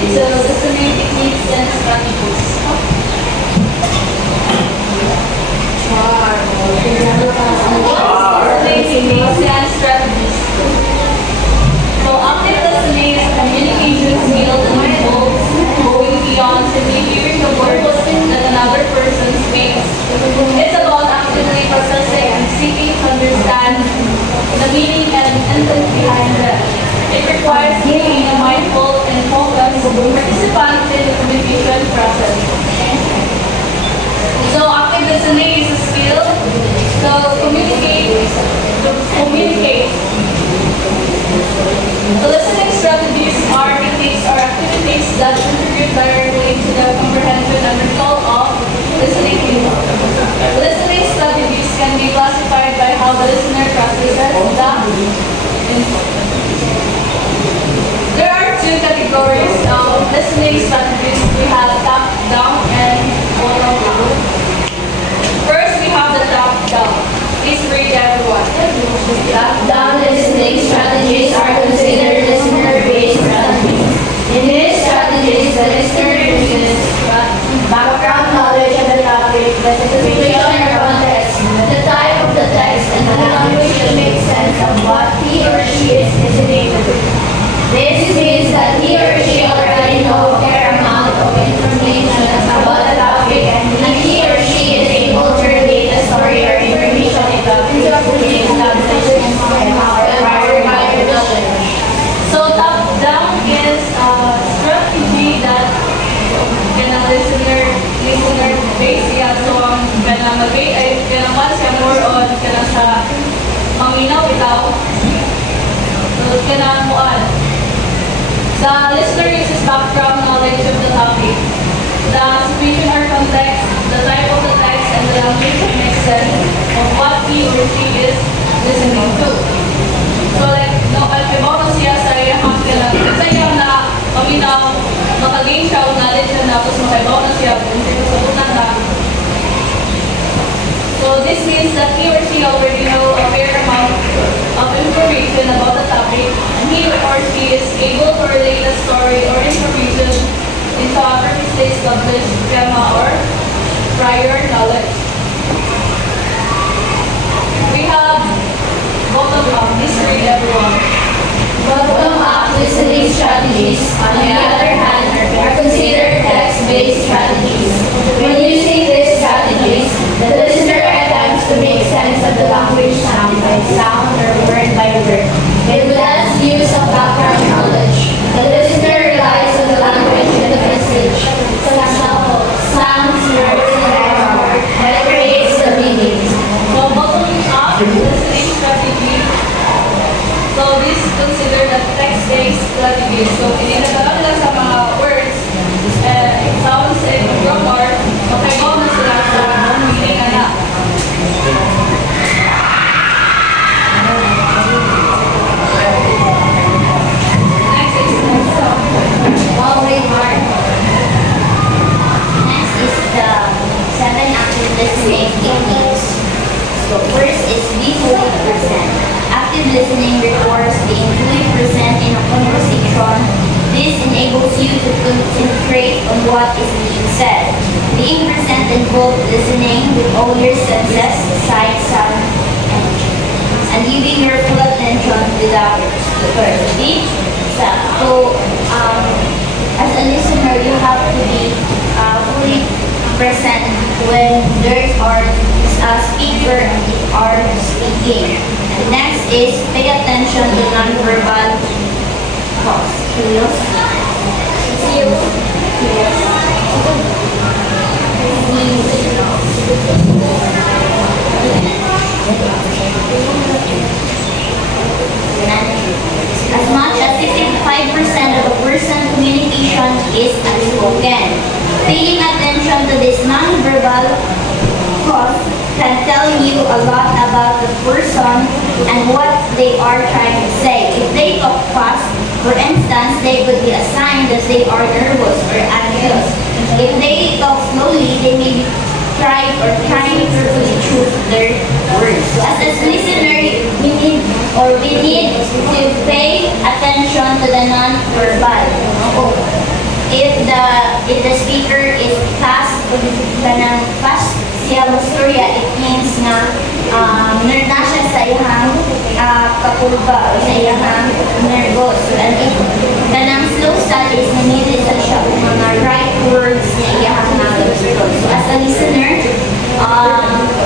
proceed to listening techniques and strategies. Listening techniques and strategies. So active listening is a communication skill that involves going beyond simply hearing the words that another person speaks. It's about actively processing and seeking to understand the meaning and intent behind them. It requires being a mindful and focused participant in the communication process. So active listening is a skill. So communicate. The listening strategies are techniques or activities that contribute directly to the comprehension and recall of listening input. Listening strategies can be classified by how the listener processes the input. There are two categories of listening strategies. We have top-down and bottom-up. First, we have the top-down. Please read everyone. Top-down listening strategies are considered listener-based strategies. In these strategies, the listener uses background knowledge of the topic, the situation or context, the type of the text, and the language to make sense of what he or she is listening to. This means that he or she already knows a fair amount of information about the topic, and he or she is able to relate a story or information into a fully established prior knowledge. So top-down is a strategy that listener base siya. So ang mag-base ay man siya more on sa maminaw itaw. So muan. The listener uses background knowledge of the topic, the situation or context, the type of the text, and the language that makes sense of what he or she is listening to. So like, no, alkibaw siya sa iyang saya na paminaw, makagain siya o knowledge na tapos makaibaw na siya kung sino sa tunang na. So this means that he or she already know a fair amount of information about the topic, and he or she is able to relate a story or information into a previously established schema or prior knowledge. We have bottom-up. Please read everyone. Bottom-up listening strategies, on the other hand, are considered text-based strategies. When using these strategies, the listener attempts to make sense of the language sound by sound or word by word. With less use of background knowledge, the listener relies on the language and the message. For example, sounds, words, and grammar that creates the meaning. So bottom-up listening strategy. So this is considered a text-based strategy. So ininagalang lang sa mga words, sounds, and grammar, makaibaw na sila sa meaning na. Next is Next is the 7 active listening techniques. So first is be fully present. Active listening requires being fully present in a conversation. This enables you to concentrate on what is being said. Being present involves listening with all your senses, sight, sound, and giving your full attention to the first speech. So, as a listener, you have to be fully present when there are a speaker or speaking. And next is pay attention to non-verbal cues. As much as 65% of a person's communication is unspoken. Paying attention to this non-verbal cues can tell you a lot about the person and what they are trying to say. If they talk fast, for instance, they could be a sign that they are nervous or anxious. If they talk slowly, they may be trying to choose their words. So as a listener, we need to pay attention to the non-verbal. if the speaker is fast, kanang fast siya masturya, it means na nerd na siya sa iyang kapulba o sa iyang nervous. And if kanang slow studies, nanili sa siya o mga right words na iyang nagsusunod. So as a listener,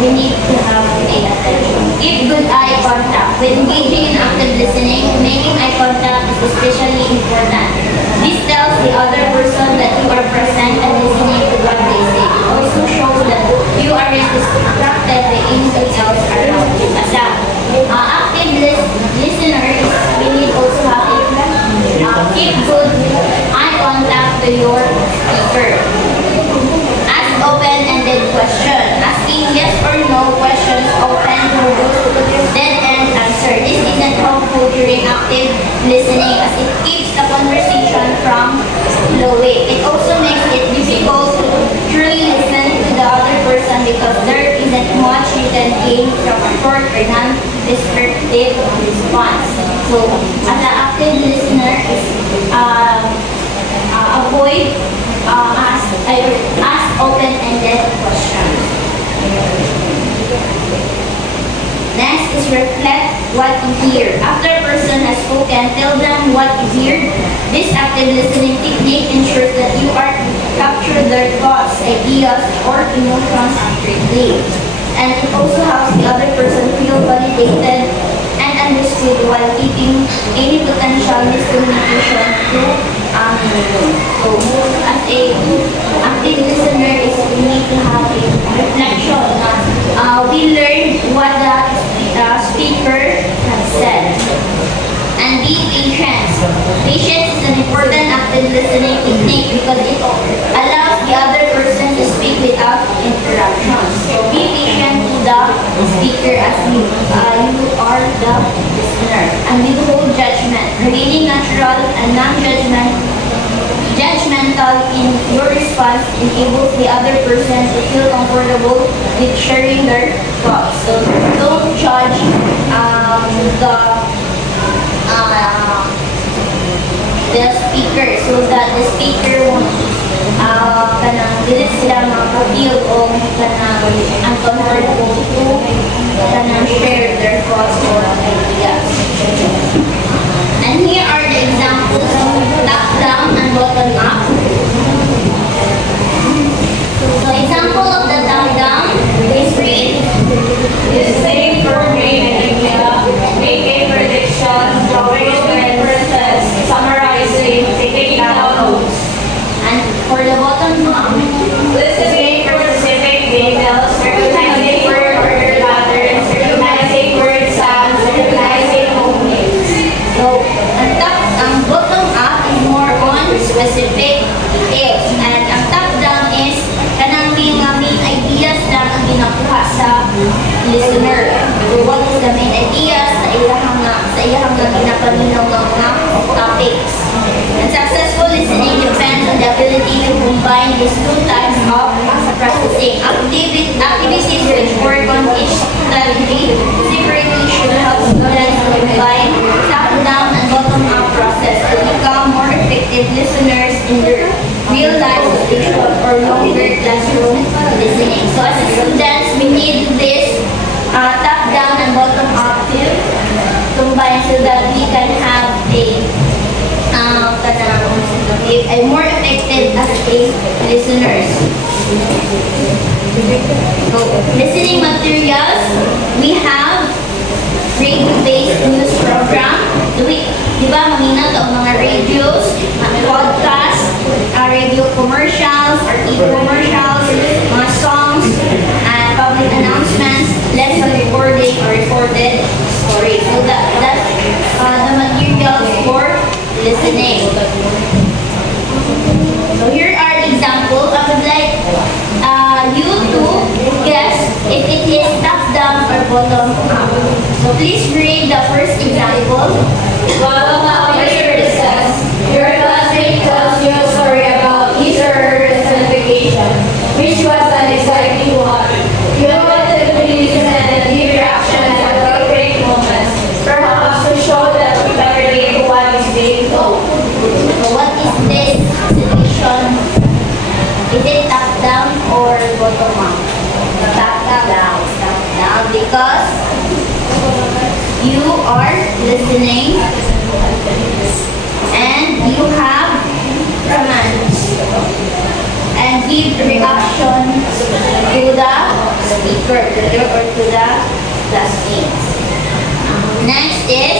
we need to have pay attention. Keep good eye contact. When engaging in active listening, making eye contact is especially important. This tells the other person that you are present and listening to what they say. It also shows that you are distracted by anything else around you. As active listeners, we need also have keep good eye contact to your speaker. Ask open-ended questions. Asking yes or no questions often produce dead-end answer. This isn't helpful during active listening as it keeps the conversation from flowing. It also makes it difficult to truly listen to the other person because there isn't much you can gain from a short or non-descriptive response. So, as an active listener, avoid ask open-ended questions. Next is reflect what you hear. After a person has spoken, tell them what you hear. This active listening technique ensures that you are capture their thoughts, ideas, or emotions accurately. And it also helps the other person feel validated and understood while keeping any potential miscommunication to so as a active listener is we need to have a reflection. We learn what the speaker has said. And be patient. Patience is an important active listening technique because it allows the other person to speak without interruptions. So be patient to the speaker as you are the listener. And withhold judgment. Remaining natural and judgmental in your response enables the other person to feel comfortable with sharing their thoughts. So don't judge the speaker so that the speaker won't kanang dili sila makapil o kanang uncomfortable to kanang share their thoughts or ideas. And here are the examples of top-down and bottom-up. So example of the top-down is read. This same for main idea, make a prediction, drawing inferences, summarizing, taking down notes. And for the bottom-up, Listening for specific details, recognizing word order patterns, recognizing word sounds, recognizing homonames. so ang bottom-up is more on specific details. And ang top-down is kanang mga main ideas lang ang ginakuha sa listener. So what is the main ideas sa iyang ginapaminaw ng mga topics. And successful listening depends on the ability to combine these two types of processing. Activities which work on each strategy separately should help students combine top-down and bottom-up process to become more effective listeners in their real-life situation or longer classroom listening. So as students, we need this top-down and bottom-up to combine so that we can have a more effective as a listeners. So, listening materials, we have radio-based news program. Di ba, maminaw ang mga radios, podcast, radio commercials, or e-commercials, mga songs, and public announcements, lesson recording, or recorded story. So that's the materials for listening. So here are examples. I would like you to guess if it is top-down or bottom-up. So please read the first example. Bottom-up research says, your classmate tells you a story about his or her personification, which was an exciting one. You wanted to listen and give reactions at appropriate moments, perhaps to show that you can relate to what is being told. So what is this situation? down or bottom up? Top down. Top down because you are listening and you have commands and give reactions to the speaker or to the classmates. Next is